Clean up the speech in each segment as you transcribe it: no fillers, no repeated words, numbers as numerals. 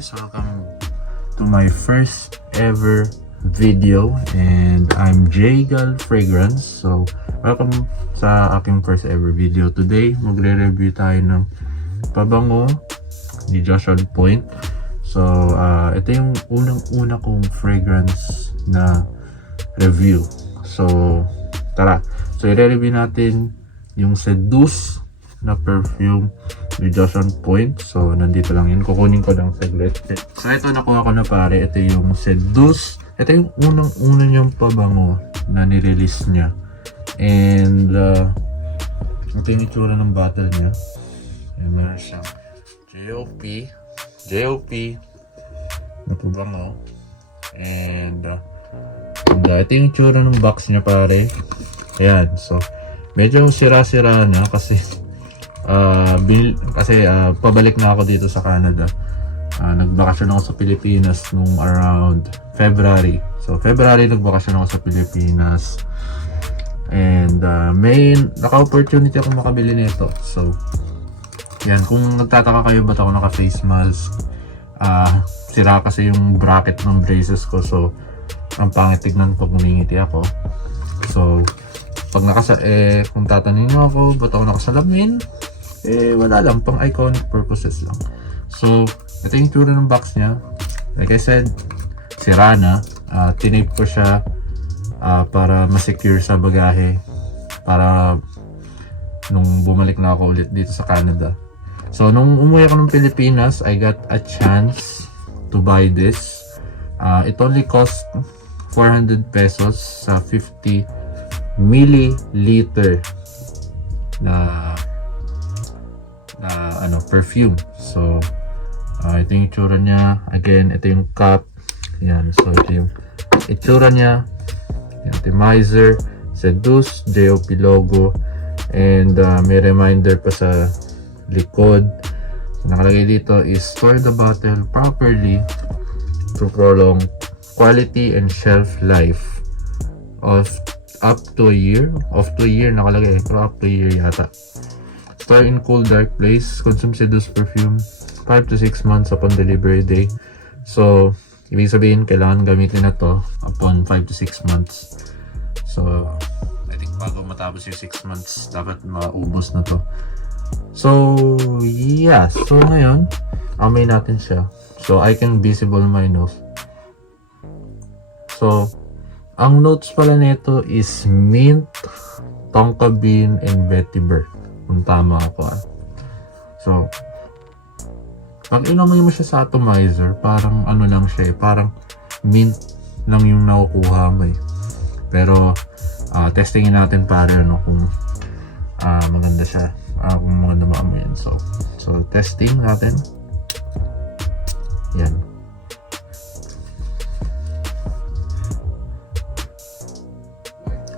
guys, welcome to my first ever video and I'm Jagal Fragrance. So welcome sa aking first ever video. Today magre-review tayo ng pabango ni Josh on Point. So ito yung unang-una kong fragrance na review. So tara, so i-review natin yung Seduce na perfume ni Josh on Point. So nandito lang yun, kukunin ko lang saglit. So ito, nakuha ko na pare. Ito yung Seduce. Ito yung unang-una niyang pabango na nirelease niya. And ito yung itsura ng bottle niya. Ayan, meron siyang JOP na pabango. And ito yung itsura ng box niya pare. Ayan, so medyo sira-sira na kasi pabalik na ako dito sa Canada. Nagbakasyon ako sa Pilipinas nung around February. So February nagbakasyon ako sa Pilipinas. And may naka-opportunity ako makabili nito. So yan, kung nagtataka kayo ba't ako naka-face mask, sira kasi yung bracket ng braces ko. So ang pangit tignan pag ngumingiti ako. So pag kung tatanungin nyo ako ba't ako nakasalamin, wala lang, pang iconic purposes lang. So ito yung tura ng box niya. Like I said, sira na. Tinape ko siya para ma-secure sa bagahe, para nung bumalik na ako ulit dito sa Canada. So nung umuwi ako ng Pilipinas, I got a chance to buy this. It only cost 400 pesos sa 50 milliliter na perfume. So ito yung itsura niya. Again, ito yung cup. Yan, so ito yung itsura niya. Atomizer, Seduce, JOP logo, and may reminder pa sa likod. So, nakalagay dito is store the bottle properly to prolong quality and shelf life of up to a year. Nakalagay, pero up to a year yata. Store in cool dark place. Consume Seduce perfume 5 to 6 months upon delivery day. So ibig sabihin, kailangan gamitin na to upon 5 to 6 months. So I think bago matapos yung 6 months, dapat maubos na to. So yeah, so ngayon amoy natin siya. So I can visible my nose. So ang notes pala nito is mint, tonka bean, and vetiver, kung tama ako. So pag inamoy mo siya sa atomizer, parang ano lang siya, parang mint lang yung nakukuha mo . Pero testingin natin pare kung maganda siya, kung maganda maamoy yan. So testing natin. Yan.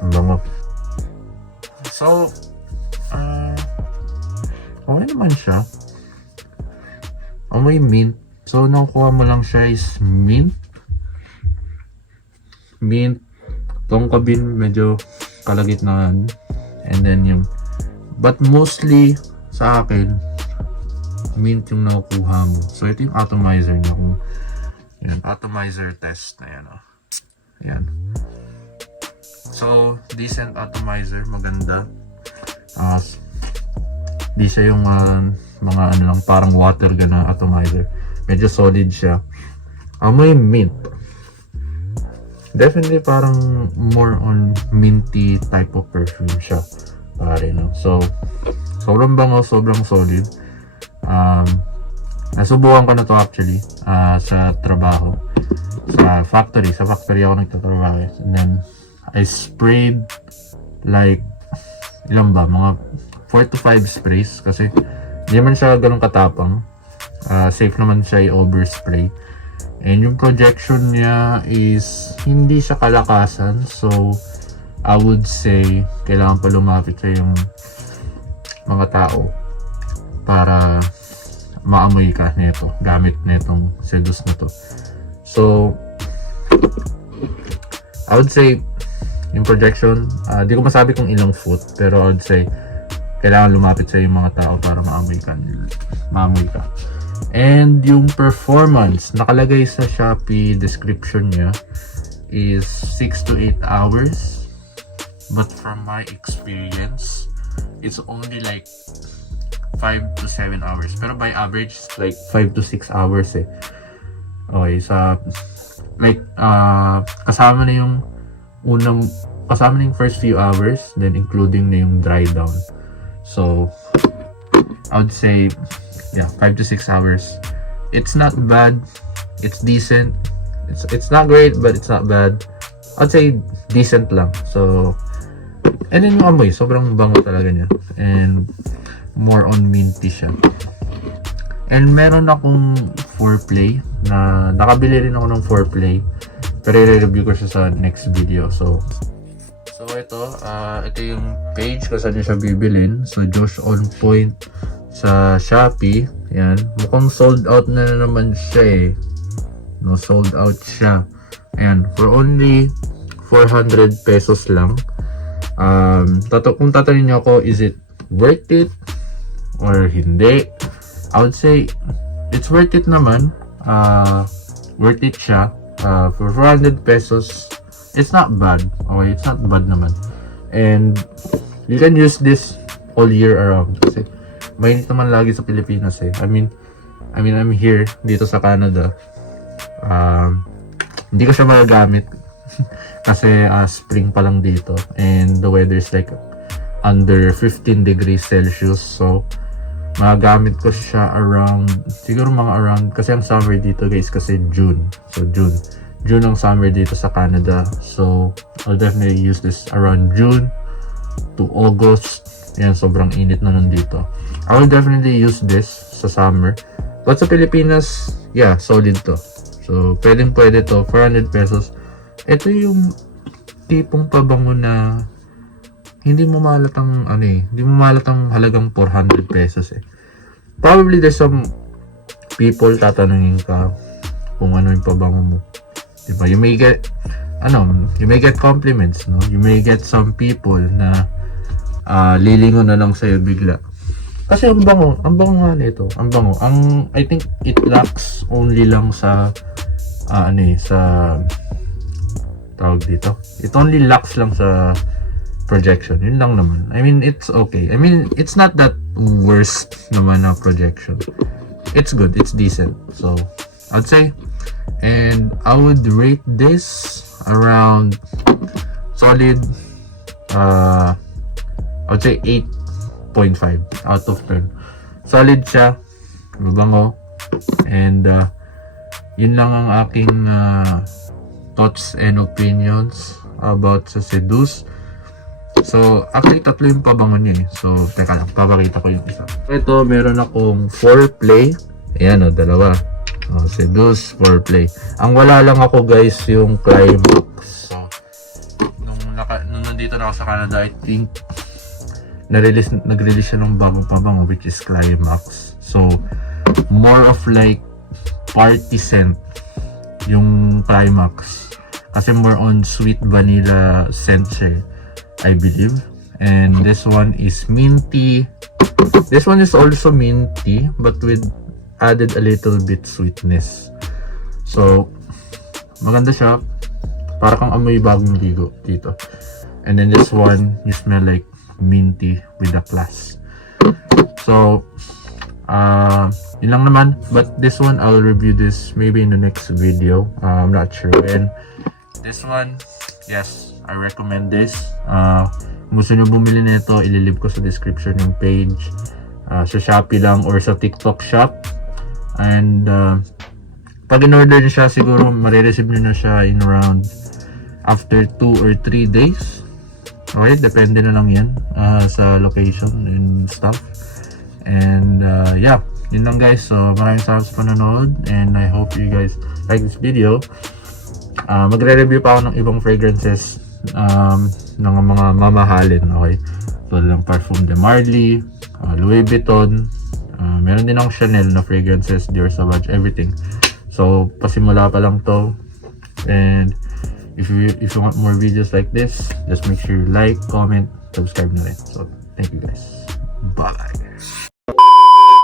Ang bango. So okay naman siya. May mint. So nakukuha mo lang siya is mint, tonka bean, medyo kalagitnaan, and then yung, but mostly sa akin mint yung nakukuha mo. So ito yung atomizer niya, kung yan, atomizer test na yan. Yan. So decent atomizer, maganda. Di siya yung mga lang, parang water gun na atomizer. Medyo solid siya. May mint. Definitely parang more on minty type of perfume siya pare, no? So sobrang bango, sobrang solid. Nasubukan ko na to actually sa trabaho, sa factory ako nagtatrabaho. And then I sprayed like ilan ba, mga 4 to 5 sprays kasi hindi naman siya ganun katapang. Safe naman siya i-overspray. And yung projection niya is hindi siya kalakasan. So I would say kailangan pa lumapit sa yung mga tao para maamoy ka nito gamit netong Seduce na to. So I would say yung projection, di ko masabi kung ilang foot, pero I would say kailangan lumapit sa yung mga tao para maamoy ka. And yung performance, nakalagay sa Shopee description niya is 6 to 8 hours. But from my experience, it's only like 5 to 7 hours. Pero by average, it's like 5 to 6 hours eh. Okay, kasama na yung first few hours, then including na yung dry down. So, I would say, yeah, 5 to 6 hours. It's not bad. It's decent. It's not great, but it's not bad. I'd say decent lang. So, and then yung amoy, sobrang bango talaga niya. And more on minty siya. And meron akong 4Play na nakabili rin ako ng 4Play. Pero i-review ko siya sa next video. So ito yung page kung saan siya bibilin. So Josh On Point sa Shopee. Yan. Mukhang sold out na naman siya eh. No, sold out siya. Ayan. For only 400 pesos lang. Kung tatanungin niyo ako, is it worth it or hindi? I would say it's worth it naman. Worth it siya. For 400 pesos, it's not bad. Okay, it's not bad naman. And you can use this all year around. Kasi mainit naman lagi sa Pilipinas eh. I mean I'm here dito sa Canada. Hindi ko siya magagamit kasi spring pa lang dito and the weather is like under 15 degrees Celsius. So magagamit ko siya siguro mga around, kasi ang summer dito guys kasi June. So June ang summer dito sa Canada. So I'll definitely use this around June to August. Yan, sobrang init na nandito. I will definitely use this sa summer. But sa Pilipinas, yeah, solid to. So pwede to, 400 pesos. Ito yung tipong pabango na hindi mo malatang halagang 400 pesos eh. Probably there's some people tatanungin ka kung ano yung pabango mo. Diba? You may get compliments, no? You may get some people na lilingon na lang sa'yo bigla. Kasi ang bango nga nito. Ang bango. I think it lacks only lang sa tawag dito. It only lacks lang sa projection. Yun lang naman. I mean, it's okay. I mean, it's not that worst naman na projection. It's good. It's decent. So, I'd say, and I would rate this around solid, I would say 8.5 out of 10. Solid siya. Mabango. And, yun lang ang aking thoughts and opinions about sa Seduce. So, actually, tatlo yung pabango niya eh. So, teka lang, papakita ko yung isa. Ito, meron akong 4Play. Ayan o, dalawa. Seduce, 4Play. Ang wala lang ako guys, yung Climax. So, nung nandito na ako sa Canada, I think, nag-release siya ng bagong pabango, which is Climax. So, more of like, party scent, yung Climax. Kasi more on sweet vanilla scent siya, I believe. And this one is minty. This one is also minty, but with added a little bit sweetness. So, maganda siya. Para kang amoy bagong ligo dito. And then this one, you smell like minty with a class. So, yun lang naman. But this one, I'll review this maybe in the next video. I'm not sure when. This one, yes, I recommend this. Kung gusto nyo bumili nito, ililib ko sa description yung page. Sa Shopee lang or sa TikTok shop. And pag in-order nyo siya, siguro marireceive nyo na siya in around after 2 or 3 days. Okay, depende na lang yan sa location and stuff. And yeah, yun lang guys. So maraming salamat sa panonood and I hope you guys like this video. Magre-review pa ako ng ibang fragrances ng mga mamahalin, okay? Tulad ng Parfum de Marly, Louis Vuitton, meron din akong Chanel na fragrances, Dior Sauvage, everything. So pasimula pa lang to. And if you want more videos like this, just make sure you like, comment, subscribe na rin. So thank you guys.